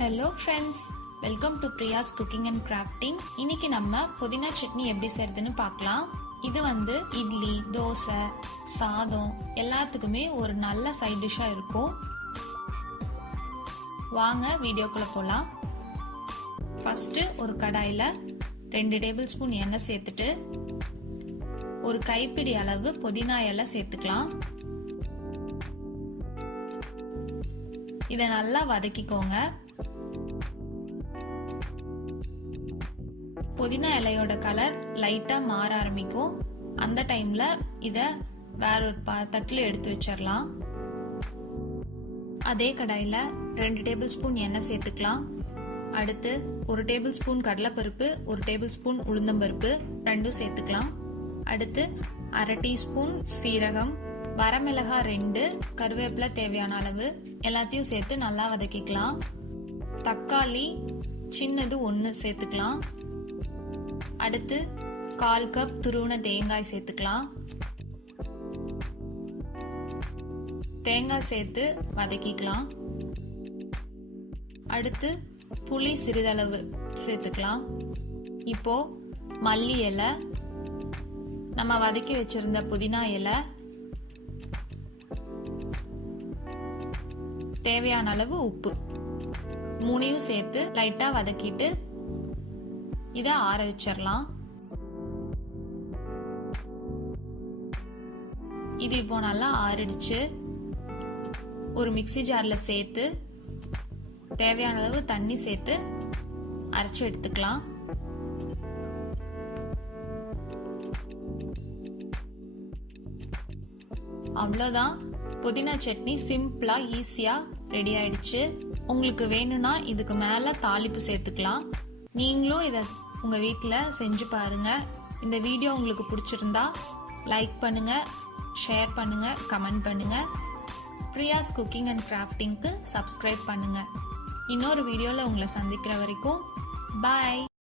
Hello friends, welcome to Priya's Cooking and Crafting. இன்னைக்கு நம்ம புதினா சட்னி எப்படி செய்யறதுன்னு பார்க்கலாம். இது இட்லி, தோசை, சாதம் எல்லாத்துக்குமே ஒரு நல்ல சைட் டிஷ்ஷா இருக்கும். வாங்க வீடியோக்குள்ள போலாம். ஃபர்ஸ்ட் ஒரு கடாயில 2 டேபிள் ஸ்பூன் எண்ணெய் சேர்த்துட்டு ஒரு கைப்பிடி அளவு புதினா இலை சேர்த்துக்கலாம். இதை நல்லா வதக்கிக்கோங்க. புதினா இலையோட கலர் லைட்டா மாற ஆரம்பிக்கும். அந்த டைம்ல இத வேற ஒரு தட்டுல எடுத்து வச்சிடலாம். அதே கடாயில 2 டேபிள் ஸ்பூன் எண்ணெய் சேர்த்துக்கலாம். அடுத்து 1 டேபிள் ஸ்பூன் கடலைப்பருப்பு, 1 டேபிள் ஸ்பூன் உளுந்தம்பருப்பு ரெண்டும் சேர்த்துக்கலாம். அடுத்து 1/2 டீஸ்பூன் சீரகம், வரமிளகாய் 2, கருவேப்பிலை தேவையான அளவு எல்லாத்தையும் சேர்த்து நல்லா வதக்கிக்கலாம். தக்காளி சின்னது 1 சேர்த்துக்கலாம். அடுத்து 1/4 கப் துருவன தேங்காய் சேர்த்துக்கலாம். தேங்காய் சேர்த்து வதக்கிக்கலாம். அடுத்து புளி சிறிதளவு சேர்த்துக்கலாம். இப்போ மல்லி இலை, நம்ம வதக்கி வச்சிருந்த புதினா இலை, தேவையான அளவு உப்பு 3 சேர்த்து லைட்டா வதக்கிட்டு இத ஆற வச்சிடலாம். இது இப்போ நல்லா ஆறிடுச்சு. ஒரு மிக்ஸி ஜார்ல சேர்த்து தேவையான அளவு தண்ணி சேர்த்து அரைச்சு எடுத்துக்கலாம். அவ்வளவுதான், புதினா சட்னி சிம்பிளா ஈஸியா ரெடி ஆயிடுச்சு. உங்களுக்கு வேணும்னா இதுக்கு மேல தாளிப்பு சேர்த்துக்கலாம். நீங்களும் இத உங்க வீட்ல செஞ்சு பாருங்க. இந்த வீடியோ உங்களுக்கு பிடிச்சிருந்தா லைக் பண்ணுங்க, ஷேர் பண்ணுங்க, கமெண்ட் பண்ணுங்க. பிரியாஸ் குக்கிங் அண்ட் கிராஃப்டிங்க்கு சப்ஸ்கிரைப் பண்ணுங்க. இன்னொரு வீடியோல உங்களை சந்திக்கிற வரைக்கும் பாய்.